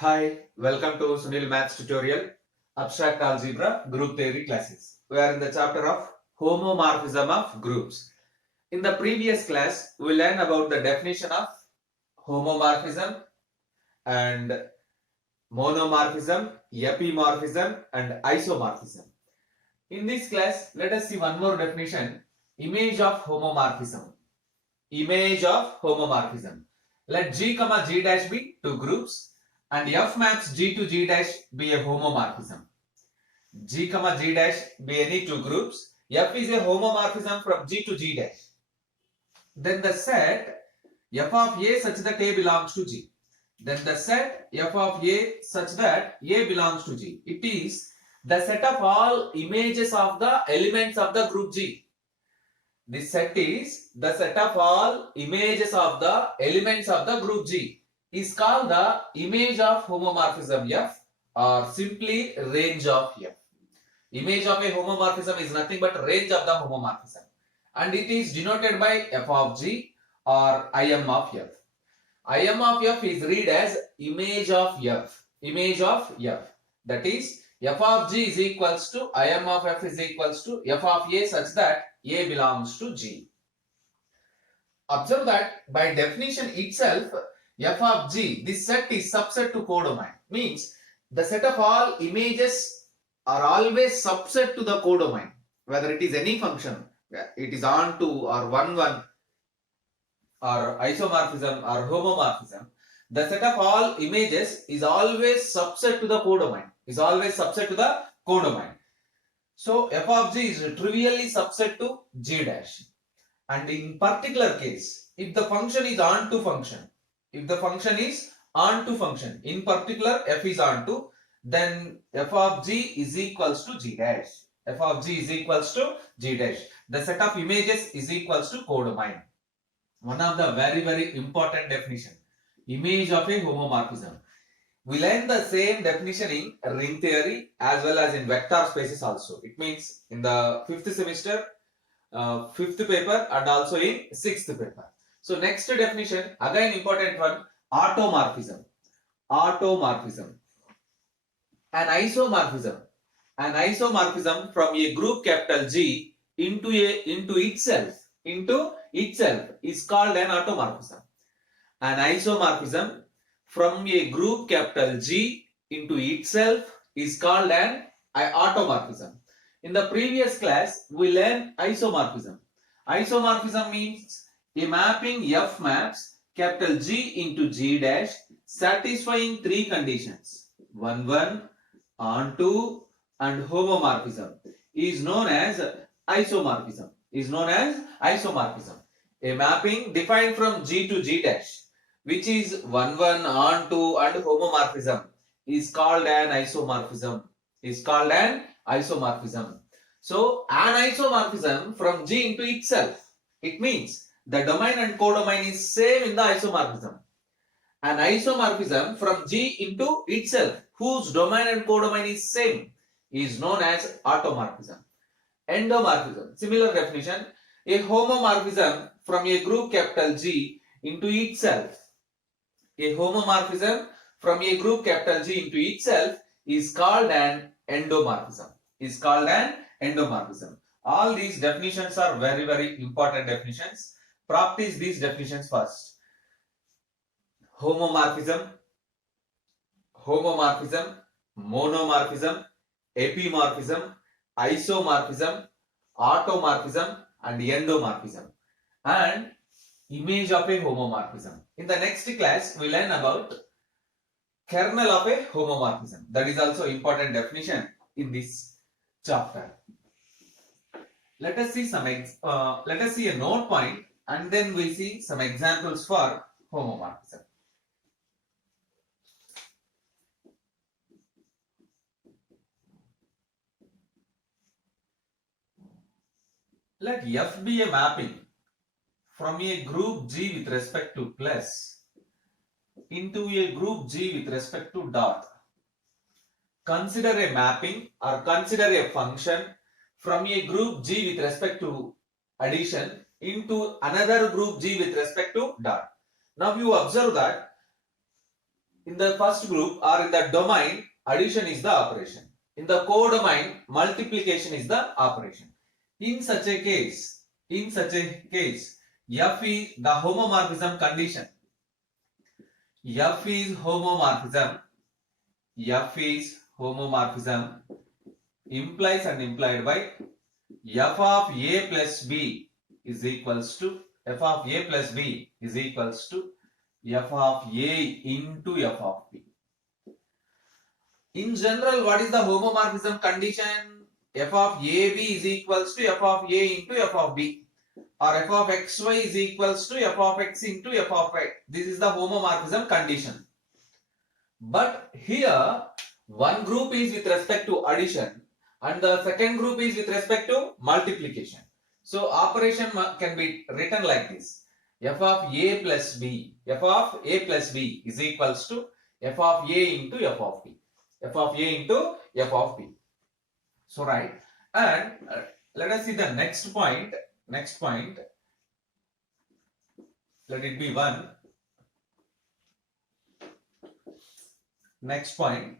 Hi, welcome to Sunil Maths tutorial, Abstract Algebra Group Theory classes. We are in the chapter of Homomorphism of Groups. In the previous class, we learned about the definition of homomorphism and monomorphism, epimorphism and isomorphism. In this class, let us see one more definition, image of homomorphism. Image of homomorphism. Let G, G dash be two groups and F maps G to G dash be a homomorphism. G, G dash be any two groups. F is a homomorphism from G to G dash. Then the set F of A such that A belongs to G. Then the set F of A such that A belongs to G. It is the set of all images of the elements of the group G. This set is the set of all images of the elements of the group G. Is called the image of homomorphism F or simply range of F. Image of a homomorphism is nothing but range of the homomorphism and it is denoted by F of G or Im of F. Im of F is read as image of F. Image of F. That is F of G is equals to Im of F is equals to F of A such that A belongs to G. Observe that by definition itself F of G, this set is subset to codomain. Means the set of all images are always subset to the codomain. Whether it is any function, it is onto or 1, 1 or isomorphism or homomorphism, the set of all images is always subset to the codomain. Is always subset to the codomain. So F of G is trivially subset to G dash. And in particular case, if the function is onto function, if the function is onto function, in particular f is onto, then f of G is equals to G dash. F of G is equals to G dash. The set of images is equals to codomain. One of the very important definition. Image of a homomorphism. We learn the same definition in ring theory as well as in vector spaces also. It means in the 5th semester, 5th paper and also in 6th paper. So next definition, again important one, automorphism. Automorphism. An isomorphism. An isomorphism from a group capital G into itself is called an automorphism. An isomorphism from a group capital G into itself is called an automorphism. In the previous class, we learned isomorphism. Isomorphism means a mapping F maps capital G into G dash satisfying three conditions. 1, 1, onto and homomorphism is known as isomorphism. A mapping defined from G to G dash which is 1, 1, onto and homomorphism is called an isomorphism. So an isomorphism from G into itself. It means the domain and codomain is same in the isomorphism. An isomorphism from G into itself whose domain and codomain is same is known as automorphism. Endomorphism. Similar definition. A homomorphism from a group capital G into itself. A homomorphism from a group capital G into itself is called an endomorphism. All these definitions are very important definitions. Practice these definitions first. Homomorphism, monomorphism, epimorphism, isomorphism, automorphism and endomorphism. And image of a homomorphism. In the next class, we learn about kernel of a homomorphism. That is also important definition in this chapter. Let us see a note point and then we see some examples for homomorphism. Let F be a mapping from a group G with respect to plus into a group G with respect to dot. Consider a mapping or consider a function from a group G with respect to addition into another group G with respect to dot. Now you observe that In the first group or in the domain, addition is the operation. In the codomain, multiplication is the operation. In such a case, F is the homomorphism condition. F is homomorphism implies and implied by f of a plus b is equals to f of a plus b is equals to f of a into f of b. In general, what is the homomorphism condition? F of ab is equals to f of a into f of b, or f of xy is equals to f of x into f of y. This is the homomorphism condition. But here, one group is with respect to addition and the second group is with respect to multiplication. So operation can be written like this: f of a plus b is equals to f of a into f of b. F of a into f of b. So right, and let us see the next point. Let it be 1. Next point,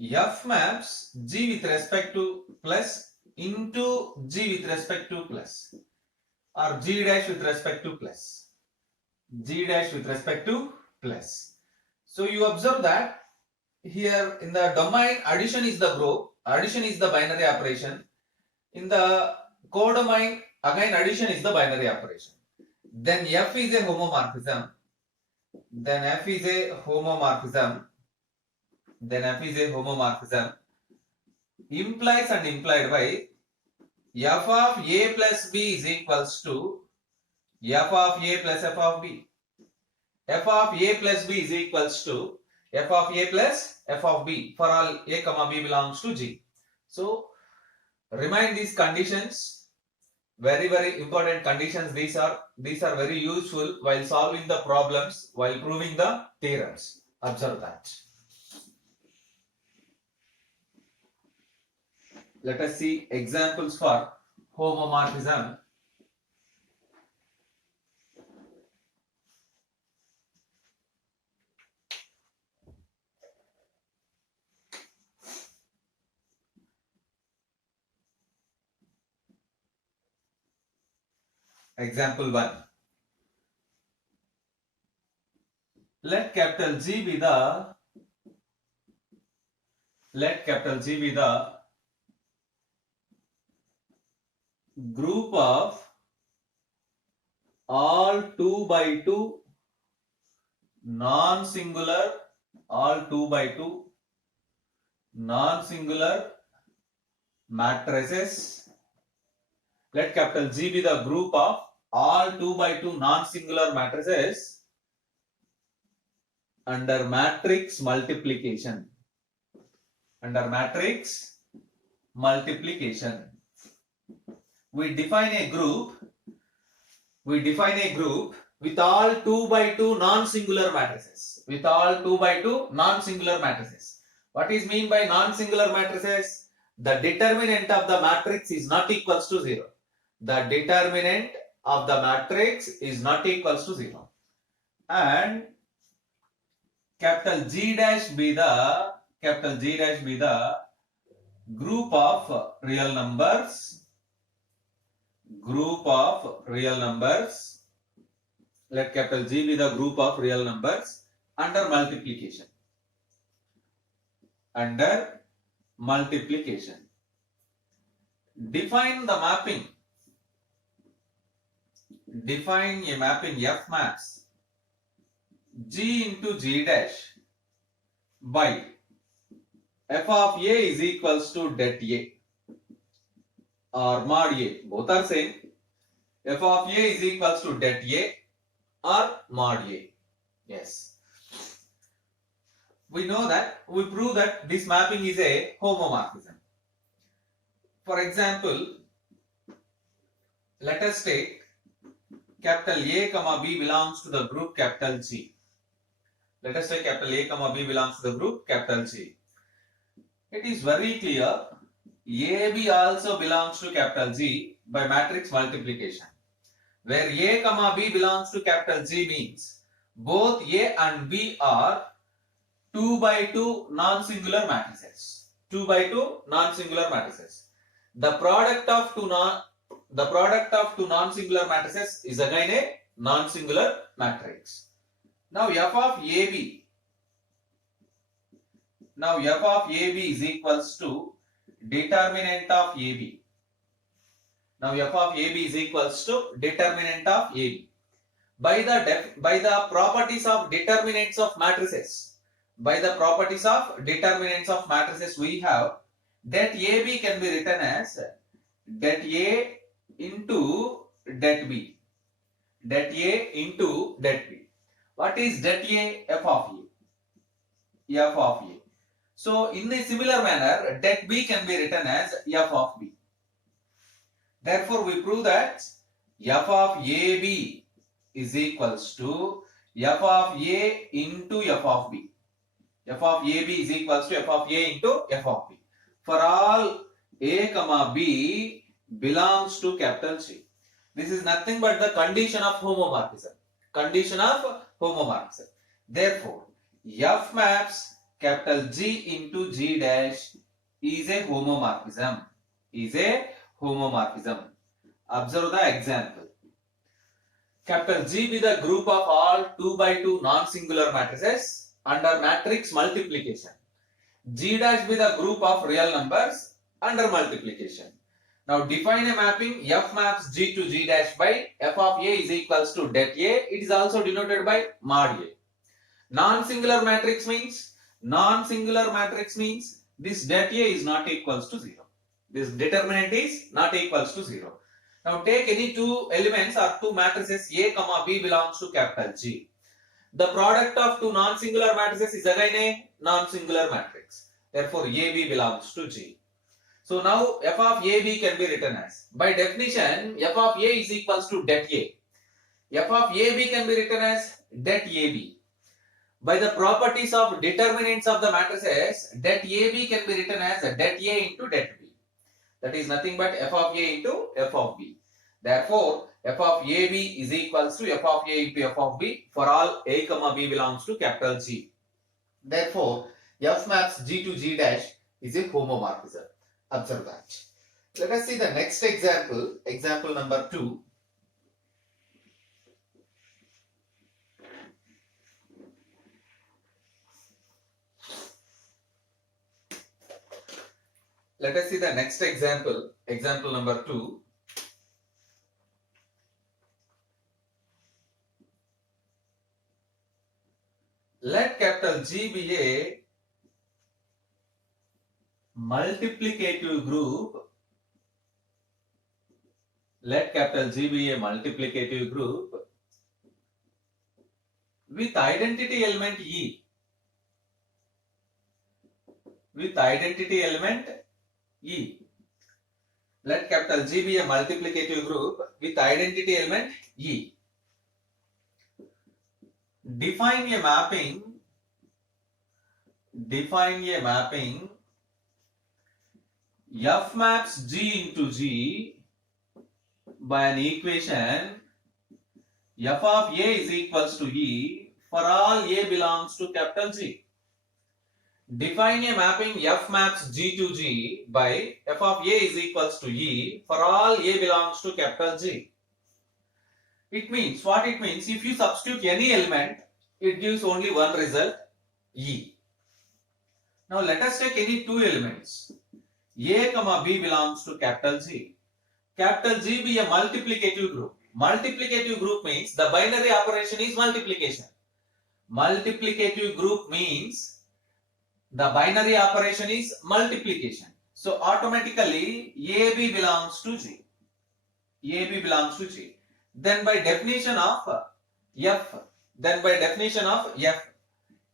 f maps g with respect to plus into g with respect to plus, or g dash with respect to plus. So you observe that here in the domain, addition is the group, addition is the binary operation. In the codomain, again addition is the binary operation. Then f is a homomorphism. Implies and implied by f of a plus b is equals to f of a plus f of b. F of a plus b is equals to f of a plus f of b for all a comma b belongs to G. So remind these conditions. Very, very important conditions. These are very useful while solving the problems, while proving the theorems. Observe that. Let us see examples for homomorphism. Example 1. Let capital G be the group of all 2 by 2 non-singular matrices. Let capital G be the group of all 2 by 2 non-singular matrices under matrix multiplication. We define a group with all 2 by 2 non-singular matrices. What is mean by non-singular matrices? The determinant of the matrix is not equals to 0. And capital G dash be the group of real numbers. Let capital G be the group of real numbers under multiplication. Define the mapping. Define a mapping F maps G into G dash by f of a is equals to det a or mod a. Both are same. F of a is equals to det a or mod a. Yes. We prove that this mapping is a homomorphism. For example, let us take capital A comma B belongs to the group capital G. Let us say capital A comma B belongs to the group capital G. It is very clear AB also belongs to capital G by matrix multiplication. Where A comma B belongs to capital G means both A and B are 2 by 2 non-singular matrices. 2 by 2 non-singular matrices. The product of two non-singular matrices is again a non-singular matrix. Now f of AB. Now f of AB is equals to determinant of AB. Now f of AB is equals to determinant of AB. By the properties of determinants of matrices, we have that AB can be written as that A into that B. That A into that B. What is that A? F of A. F of A. So in a similar manner, that B can be written as F of B. Therefore, we prove that F of AB is equals to F of A into F of B. F of AB is equals to F of A into F of B. For all A comma B belongs to capital G. This is nothing but the condition of homomorphism. Therefore, F maps capital G into G dash is a homomorphism. Observe the example. Capital G be the group of all 2 by 2 non-singular matrices under matrix multiplication. G dash be the group of real numbers under multiplication. Now define a mapping F maps G to G dash by F of A is equals to det A. It is also denoted by mod A. Non-singular matrix means this det A is not equals to 0. This determinant is not equals to 0. Now take any two elements or two matrices A comma B belongs to capital G. The product of two non-singular matrices is again a non-singular matrix. Therefore AB belongs to G. So now F of AB can be written as, by definition, F of A is equals to det A. F of AB can be written as det AB. By the properties of determinants of the matrices, det AB can be written as det A into det B. That is nothing but F of A into F of B. Therefore, F of AB is equals to F of A into F of B for all A comma B belongs to capital G. Therefore, F maps G to G dash is a homomorphism. Observe that. Let us see the next example. Example number 2. Let us see the next example. Example number 2. Let capital G be a multiplicative group. Let capital G be a multiplicative group with identity element E. With identity element E. Let capital G be a multiplicative group with identity element E. Define a mapping F maps G into G by an equation F of A is equals to E for all A belongs to capital G. Define a mapping F maps G to G by F of A is equals to E for all A belongs to capital G. It means, what it means, if you substitute any element, it gives only one result, E. Now let us take any two elements. A comma B belongs to capital G. Capital G be a multiplicative group. Multiplicative group means the binary operation is multiplication. Multiplicative group means the binary operation is multiplication. So automatically AB belongs to G. AB belongs to G. Then by definition of F,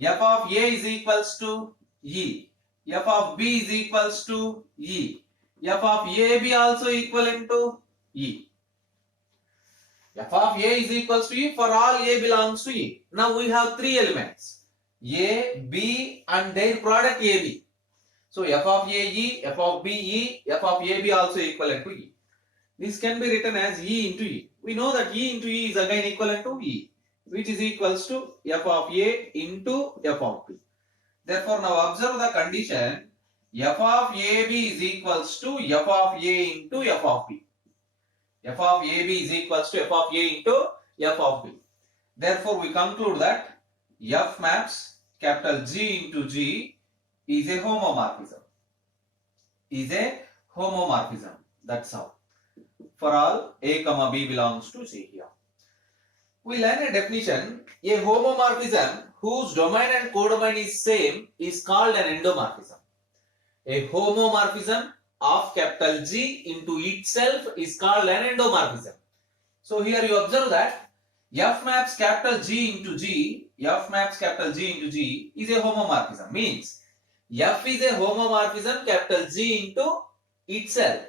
F of A is equals to E. F of B is equals to E. F of AB also equivalent to E. F of A is equals to E for all A belongs to E. Now we have three elements, A, B and their product AB. So F of A E, F of B E, F of AB also equivalent to E. This can be written as E into E. We know that E into E is again equivalent to E. which is equals to f of a into f of b. Therefore, now observe the condition f of ab is equals to f of a into f of b. F of ab is equals to f of a into f of b. Therefore, we conclude that f maps capital G into G is a homomorphism. Is a homomorphism. That's how. For all a comma b belongs to G here. We learn a definition. A homomorphism whose domain and codomain is same is called an endomorphism. A homomorphism of capital G into itself is called an endomorphism. So here you observe that f maps capital G into G, f maps capital G into G is a homomorphism. Means f is a homomorphism capital G into itself.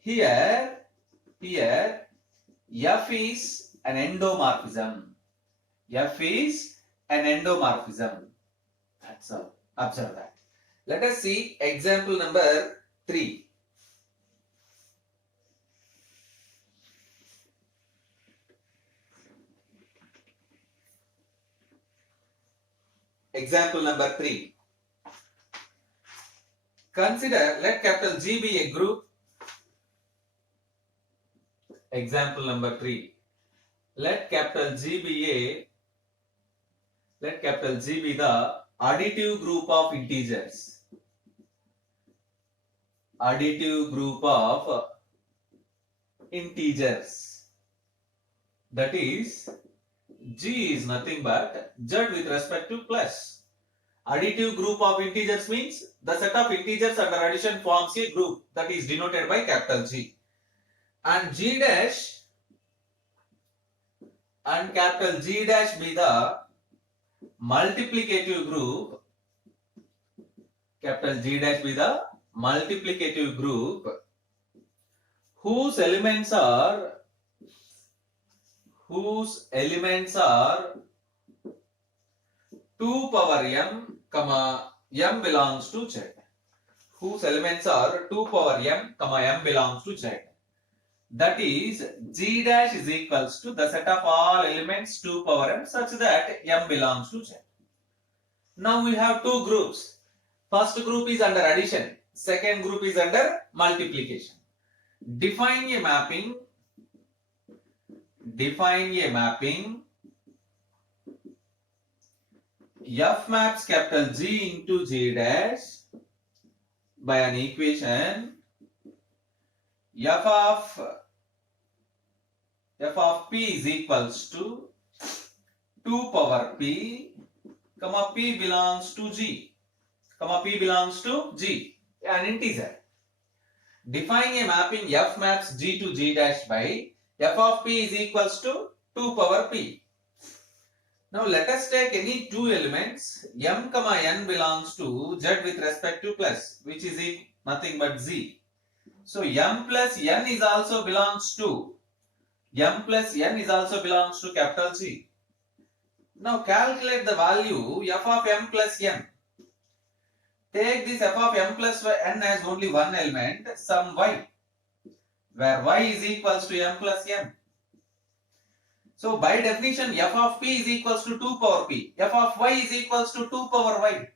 Here f is an endomorphism. F is an endomorphism. That's all. Observe that. Let us see example number 3. Example number 3. Consider, let capital G be a group. Example number 3. Let capital G be the additive group of integers. Additive group of integers. That is, G is nothing but Z with respect to plus. Additive group of integers means the set of integers under addition forms a group that is denoted by capital G. And G dash and capital G dash be the multiplicative group. Capital G dash be the multiplicative group whose elements are 2 power m, m belongs to Z. Whose elements are 2 power m, m belongs to Z. That is, G dash is equals to the set of all elements 2 power m such that m belongs to Z. Now we have two groups. First group is under addition. Second group is under multiplication. Define a mapping. F maps capital G into G dash by an equation f of p is equals to 2 power p, p belongs to G, an integer. Define a mapping f maps G to G dash by f of p is equals to 2 power p. Now let us take any two elements m, n belongs to Z with respect to plus, which is nothing but Z. So m plus n is also belongs to capital G. Now calculate the value f of m plus n. Take this f of m plus n as only one element, some y, where y is equals to m plus n. So by definition, f of p is equals to 2 power p. F of y is equals to 2 power y.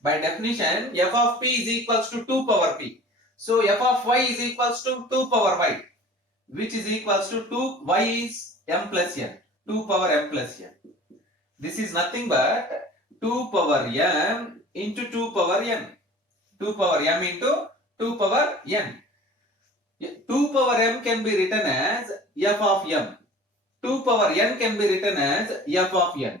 By definition, f of p is equals to 2 power p. So f of y is equals to 2 power y, which is equals to 2 y is m plus n. 2 power m plus n. This is nothing but 2 power m into 2 power n. 2 power m into 2 power n. 2 power m can be written as f of m. 2 power n can be written as f of n.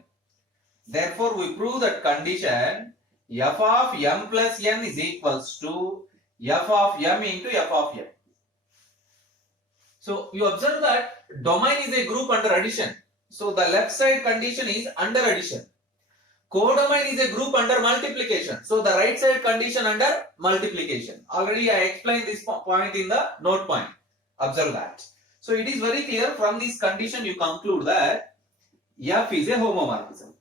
Therefore, we prove that condition f of m plus n is equals to f of m into f of n. So, you observe that domain is a group under addition. So, the left side condition is under addition. Codomain is a group under multiplication. So, the right side condition under multiplication. Already I explained this point in the note point. Observe that. So, it is very clear from this condition you conclude that F is a homomorphism.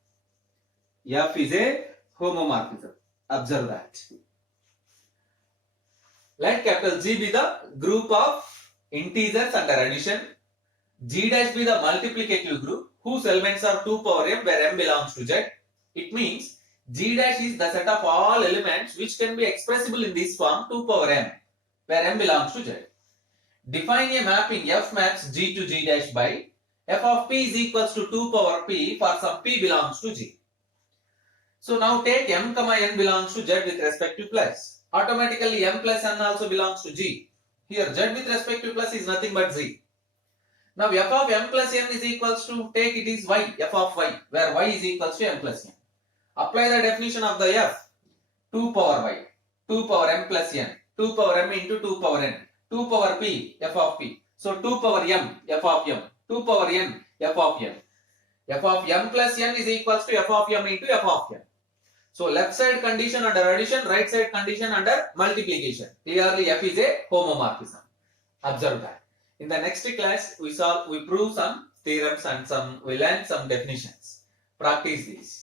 F is a homomorphism. Observe that. Let capital G be the group of integers under addition. G dash be the multiplicative group whose elements are 2 power m where m belongs to Z. It means G dash is the set of all elements which can be expressible in this form 2 power m where m belongs to Z. Define a mapping f maps G to G dash by f of p is equals to 2 power p for some p belongs to G. So now take m comma n belongs to Z with respect to plus. Automatically m plus n also belongs to G. Here Z with respect to plus is nothing but Z. Now f of m plus n is equals to, take it is y, f of y, where y is equals to m plus n. Apply the definition of the f, 2 power y, 2 power m plus n, 2 power m into 2 power n, 2 power p, f of p. So 2 power m, f of m, 2 power n, f of n. F of m plus n is equals to f of m into f of n. So left side condition under addition, right side condition under multiplication. Clearly f is a homomorphism. Observe that. In the next class, we prove some theorems and we learn some definitions. Practice these.